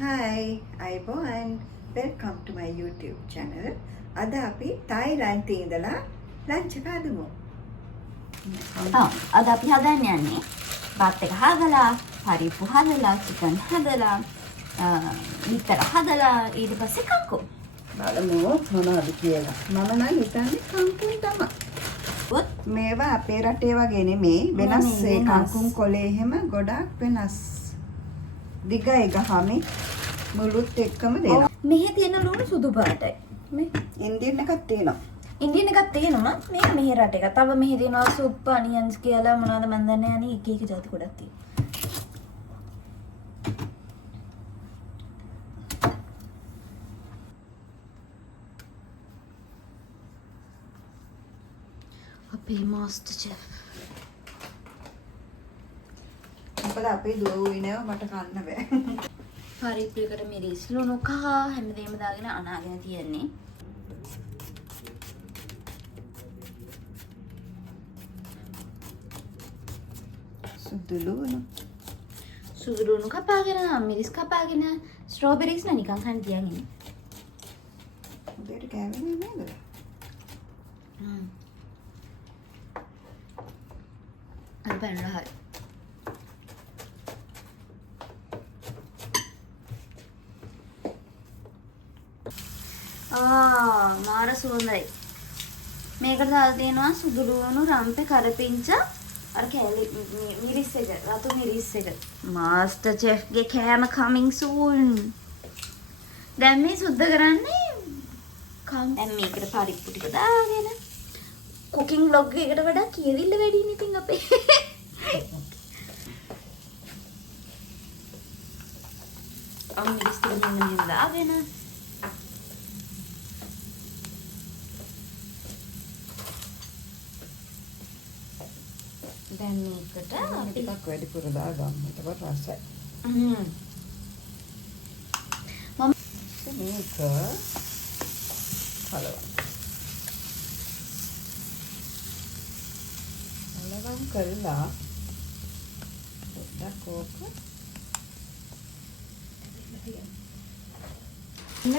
Hi, Ivan. Welcome to my YouTube channel. අද අපි තායිලන්තේ ඉඳලා ලන්ච් එක හදමු. අද අපි හදන්න යන්නේ බත් එක හදලා, පරිප්පු හදලා, චිකන් හදලා, විතර හදලා ඊට පස්සේ කක්කු. බලමු මොනවද කියලා. මම නම් හිතන්නේ කංකුම් තමයි. මේවා අපේ රටේ වගේ නෙමෙයි. වෙනස් ඒ කංකුම් කොලේ එහෙම ගොඩාක් වෙනස්. දිගයි ගහමේ මුළුත් එක්කම දෙනවා. මෙහි තියෙන ලුණු සුදු පාටයි. මේ ඉන්දියන් එකක් තියෙනවා. ඉන්දියන් එකක් තියෙනවා. මේක මෙහි රට එක. තව මෙහි තියෙනවා සුප් අනියන්ස් කියලා මොනවද මන් දන්නේ නැහැ. එක එක જાති ගොඩක් තියෙනවා. අපේ මාස්ටර් චෙෆ්. මොකද අපේ දුව ඉනව මට කන්න බෑ. පරිප්පු එකට මිරිස් ලුණු කහ හැමදේම දාගෙන අනාගෙන තියෙන්නේ. සුදු ලුණු කපාගෙන මිරිස් කපාගෙන ස්ට්‍රෝබෙරිස් නිකන් කන්න තියන්නේ. උදේට කෑවෙන්නේ නේද? අර බලන්න හරි. මාර සුවඳයි. මේකට දාලා තියෙනවා සුදු ලුණු රම්පේ කරපිංච අර කැලි මිරිස් එක රතු මිරිස් එක. මාස්ටර් චෙෆ් ගේ කෑම කමින් සූන්. දැන් මේ සුද්ධ කරන්නේ දැන් මේකට පරිප්පු ටික දාගෙන කුකින් vlog එකකට වඩා කියවිල්ල වැඩි නේ ඉතින් අපේ. මිරිස් ටික මෙන්න දාගෙන දැන් මේකට අපි ටිකක් වැඩිපුර දාගමු. එතකොට රසයි. මේක කලවම් කළා පොඩ්ඩක් ඕක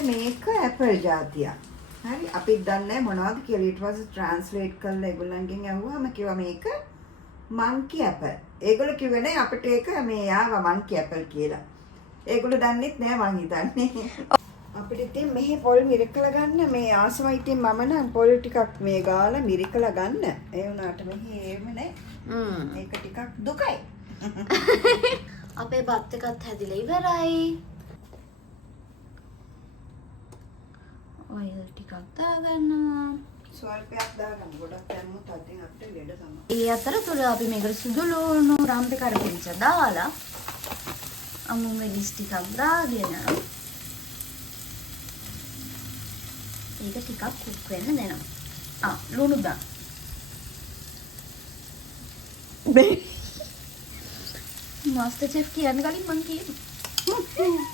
මේක ඇපල් ජාතියක්. හරි අපිත් දන්නේ මොනවද කියලා. ඊට පස්සේ ට්‍රාන්ස්ලේට් කරලා ඒගොල්ලන්ගෙන් අහුවාම කිව්වා මේක මංකි ඇපල්. ඒගොල්ලෝ කිව්වේ නේ අපිට ඒක මේ ආවා මංකි ඇපල් කියලා. ඒගොල්ලෝ දන්නෙත් නෑ මං හිතන්නේ. අපිට ඉතින් මෙහි පොල් මිරිකලා ගන්න මේ ආසමයි ඉතින් මම නම් පොල් ටිකක් මේ ගාලා මිරිකලා ගන්න. ඒ වුණාට මෙහි එහෙම නෑ. ඒක ටිකක් දුකයි. අපේ බත් එකත් හැදිලා ඉවරයි. ඔයල් ටිකක් දාගන්නවා. ස්වල්පයක් දාගන්න. ගොඩක් දැම්මොත් අතින් අපිට ලෙඩ තමයි. ඒ අතරතුර අපි මේකට සුදු ලුණු රම්පේ කරපිංච දාලා අමු මිරිස් ටිකක් දාගෙන ඒක ටිකක් කුක් වෙන්න දෙනවා. ලුණු දාන්න. මාස්ටර් චෙෆ් කියන්න කලින් මං කියනවා.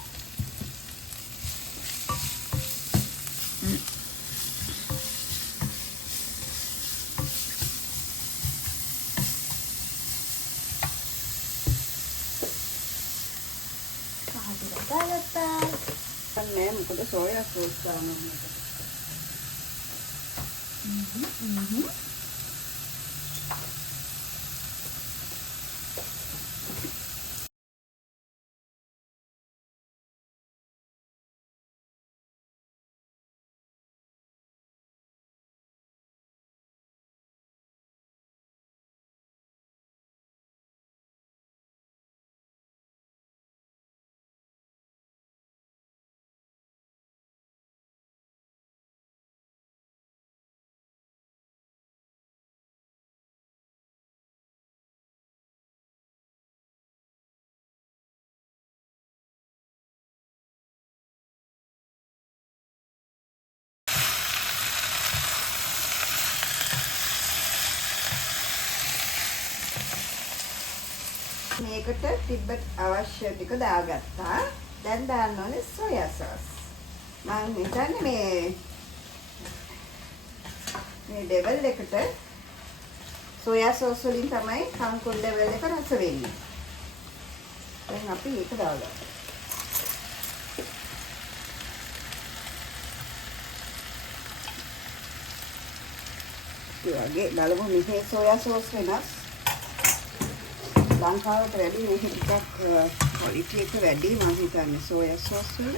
නෑ මොකද සෝයා සෝස් දානවා. මේකට තිබ්බ අවශ්‍ය ටික දාගත්තා. දැන් දාන්න ඕනේ සෝයා සෝස්. මම හිතන්නේ මේ ඩෙවල් එකට සෝයා සෝස් වලින් තමයි කංකුල් ඩෙවල් එක රස වෙන්නේ. දැන් අපි ඒක දාගමු. ඒ වගේ බලමු මෙහි සෝයා සෝස් වෙනස්. ලංකාවට වැඩි මෙහි ටිකක් ක්වොලිටි එක වැඩි මම හිතන්නේ සෝයා සෝස් වල.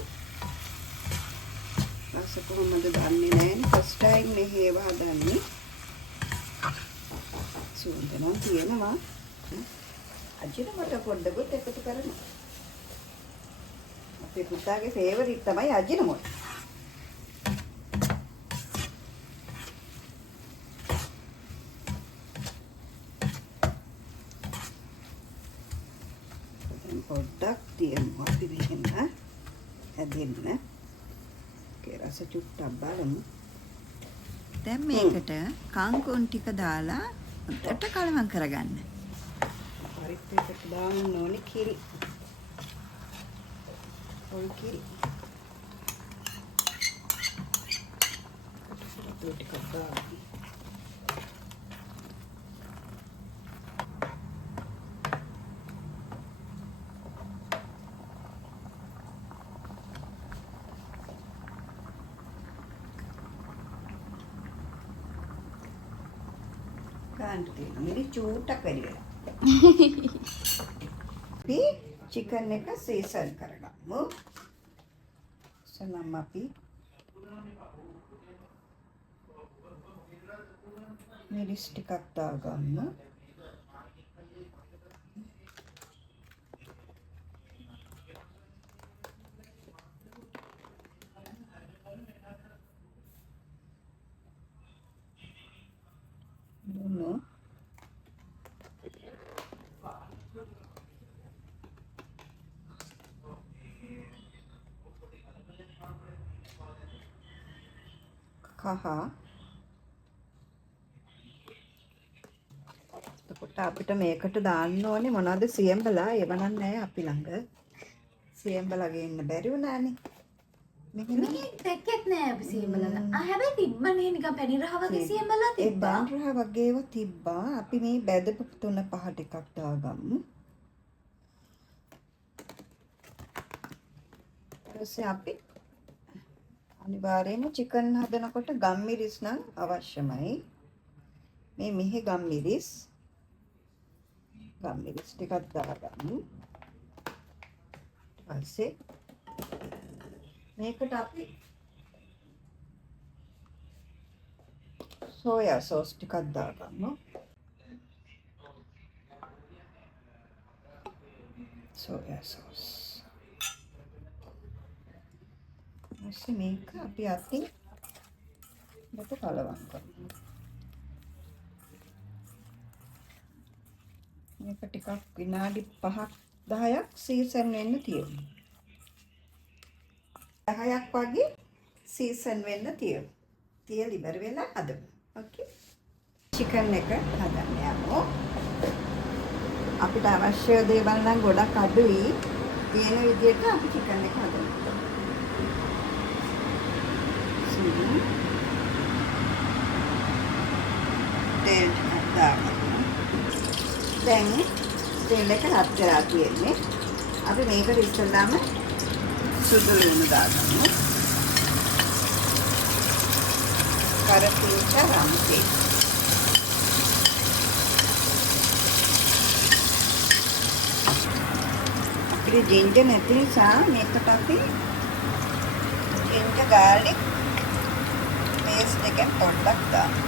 රස කොහොමද දන්නේ නැහැ නේ. ෆස්ට් ටයිම් මෙහි ඒව හදන්නේ. සුවඳ නම් තියෙනවා. අජිනමොටෝ පොඩ්ඩකුත් එකතු කරනවා. අපේ පුතාගේ ෆේවරිට් තමයි අජිනමොටෝ. පොඩ්ඩක් තියමු අපි මෙහෙම හැදෙන්න. ඒකේ රස චුට්ටක් බලමු. දැන් මේකට කංකුන් ටික දාලා හොඳට කලවම් කරගන්න. හරිත් එකට දාන්න ඕනේ කිරි. ඔය කිරි. ටිකක් දාන්න. ගන්න තියෙනවා. මිරි චූටක් වැඩි වෙලා. අපි චිකන් එක සීසන් කරගමු. සනම් අපි මිරිස් ටිකක් දාගමු. No. කහ. එතකොට අපිට මේකට දාන්න ඕනේ මොනවද සියඹලා ඒවනම් නැහැ අපි ළඟ. සියඹලා ගේන්න බැරි වුණානේ. මෙහෙම පැකට් නෑ අපි සියඹලා. හැබැයි තිබ්බනේ නිකන් පැණි රහ වගේ සියඹලා තිබ්බා. ඒ පැණි රහ වගේව තිබ්බා. අපි මේ බැදපු 3-5 ටිකක් දාගමු. ඊපස්සේ අපි අනිවාර්යයෙන්ම චිකන් හදනකොට ගම්මිරිස් නම් අවශ්‍යමයි. මේ මෙහි ගම්මිරිස් ටිකක් දාගමු. ඊපස්සේ මේකට අපි සෝයා සෝස් ටිකක් දාගමු. Soya sauce. මේක අපි අතින් මෙතන කලවම් කරමු. මේක ටිකක් විනාඩි 5ක් 10ක් සීසන් වෙන්න තියෙනවා. 10ක් වගේ සීසන් වෙන්න තියෙනවා. තියලා ඉවර වෙලා හදමු. ඕකේ. චිකන් එක හදන්න යමු. අපිට අවශ්‍ය දේවල් නම් ගොඩක් අඩුයි. තියෙන විදිහට අපි චිකන් එක හදමු. තෙල් දාගමු. දැන් තෙල් එක රත් වෙලා තියෙන්නේ. අපි මේකට ඉස්සෙල්ලාම සුදු ලුණු දාගමු. කරපිංචා රම්පේ. අපිට ජින්ජර් නැති නිසා මේකට අපි ජින්ජර් ගාර්ලික් පේස්ට් එක පොඩ්ඩක් දාමු.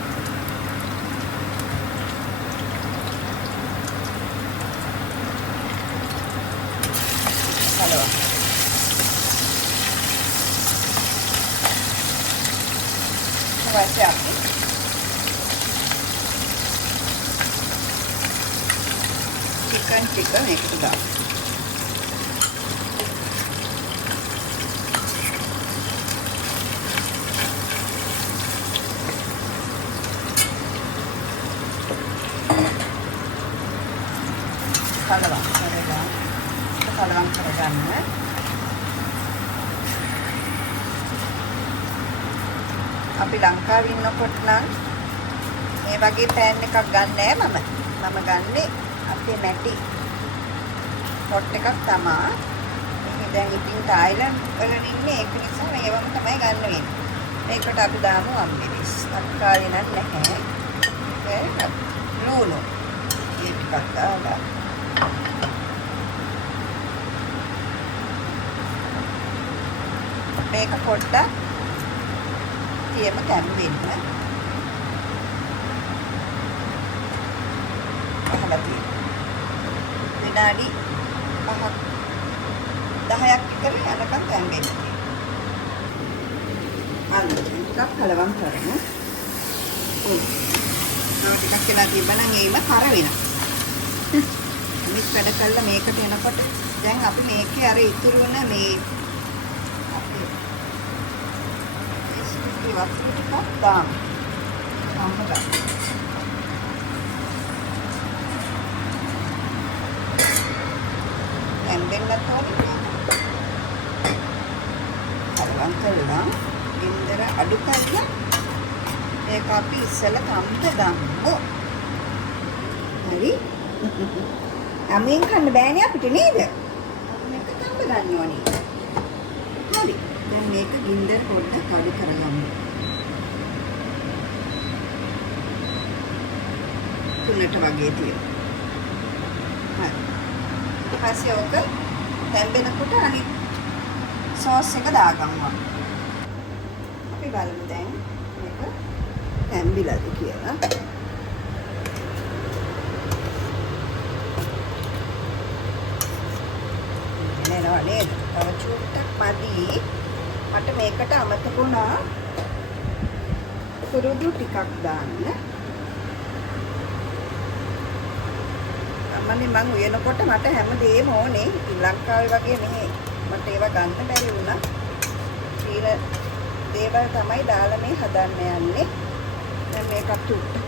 කලවම්. ඊපස්සේ අපි චිකන් ටික මේකට දාමු. කලවම් කරගන්න. අපි ලංකාවේ ඉන්නකොට නම් මේ වගේ පෑන් එකක් ගන්න නෑ මම ගන්නේ අපේ මැටි පොට් එකක් තමයි. මේ දැන් ඉතින් තායිලන්ඩ් වල ඉන්නේ ඒක නිසා මේවම තමයි ගන්න වෙන්නේ. මේකට අපි දාමු අම්මිරිස්. ලංකාවේ නම් නැහැ. ඒක ලුණු ටිකක් දාලා මේක පොඩ්ඩක් තියම කැම්බෙන්න අහලා තියෙනවා විනාඩි 5ක් 10ක් විතර යනකම් කැම්බෙන්න අන්න ටිකක් කලවම් කරමු තව ටිකක් වෙලා තිබ්බනම් ඒම කර වෙනවා මිස් වැඩ කළා මේකට එනකොට දැන් අපි මේකේ අර ඉතුරු වෙන මේ වතුර ටිකක් දාමු. සම්පූර්ණ. දැන් දෙන්නත් ඕනේ. අරන් කළා. ඉන්දර අඩු කරලා ඒක අපි ඉස්සෙල්ලා කම්ප දාමු. හරි. අමින් කන්න බෑනේ අපිට නේද? මේක කම්ප ගන්න ඕනේ. හරි. දැන් මේක ගින්දර පොඩ්ඩක් අඩු කරගමු. තුනට වගේ තියෙනවා. හරි. ඊට පස්සේ ඔක තැම්බෙනකොට අනිත් සෝස් එක දාගමු. අපි බලමු දැන් මේක තැම්බිලාද කියලා. නේද නේද? තව චුට්ටක් මදි. මට මේකට අමතක වුණා කුරුදු ටිකක් දාන්න. අම්මනේ මං උයනකොට මට හැමදේම ඕනේ. ලංකාවේ වගේ මෙහි මට ඒවා ගන්න බැරි වුණා. චීන දේවල් තමයි දාලා මේ හදන්න යන්නේ. දැන් මේකත් චුට්ටක්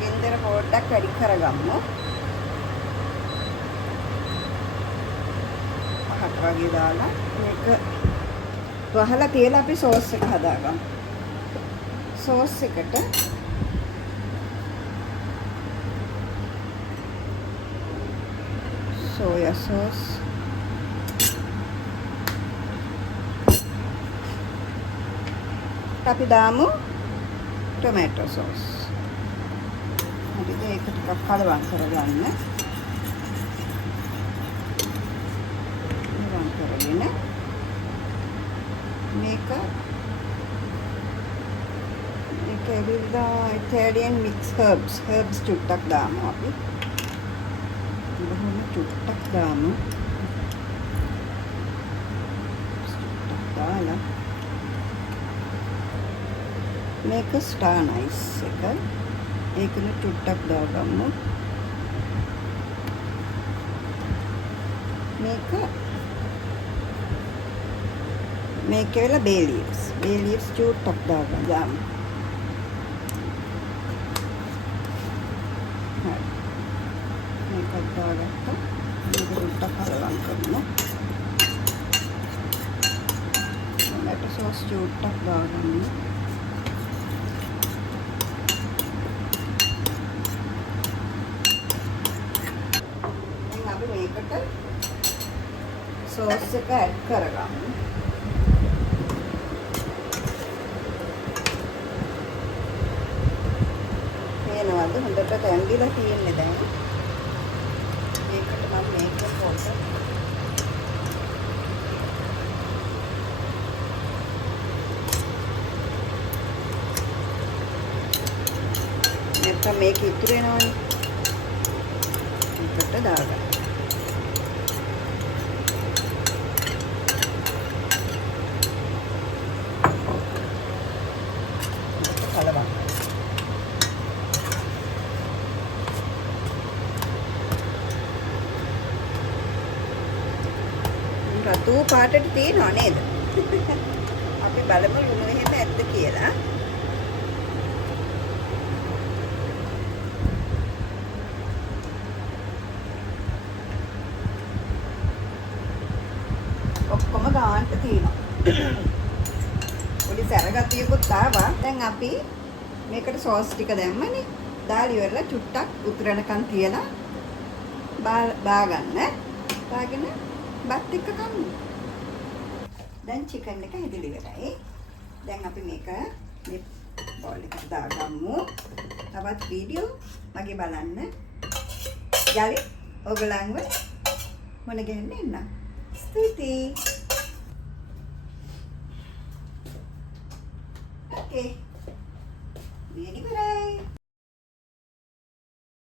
ගින්දර පොඩ්ඩක් වැඩි කරගමු. පහක් වගේ දාලා මේක වහලා තියලා අපි සෝස් එක හදාගමු. සෝස් එකට සෝයා සෝස් අපි දාමු ටොමැටෝ සෝස්. හරිද? ඒක ටිකක් කලවම් කරගන්න. කලවම් කරගෙන මේක ඇවිල්ලා ඉතාලියන් මික්ස් හර්බ්ස් චුට්ටක් දාමු අපි. බොහොම චුට්ටක් දාමු. චුට්ටක් දාලා මේක ස්ටාර් නයිස් එක. ඒකන චුට්ටක් දාගමු. මේක වෙලා බේ ලීව්ස් චුට්ටක් දාගමු. මේකත් දාගත්තා. මේක චුට්ටක් කලවම් කරමු. ටොමැටෝ සෝස් චුට්ටක් දාගමු. දැන් අපි මේකට සෝස් එක ඇඩ් කරගමු. පේනවද හොඳට තැම්බිලා තියෙන්නේ දැන්. මේකට මම මේක පොඩ්ඩක් නැත්නම් මේක ඉතුරු වෙනවනේ. මේකට දාගන්න. කලවම්. රතු පාටට තියෙනව නේද? අපි බලමු ලුණු එහෙම ඇද්ද කියලා. ඔක්කොම ගාන්ට තියෙනවා. පොඩි සැරගතියකුත් ආවා. දැන් අපි මේකට සෝස් ටික දැම්මනේ. දාලා ඉවරලා චුට්ටක් උතුරනකන් තියලා බාගන්න. බාගෙන බත් එක්ක කන්න. දැන් චිකන් එක හැදිලි ඉවරයි. දැන් අපි මේක මේ බෝල් එකට දාගමු. තවත් වීඩියෝ මගේ බලන්න. යලි ඔයගලන්ව මොන ගහන්න එන්න. ස්තුතියි. Okay. Ready for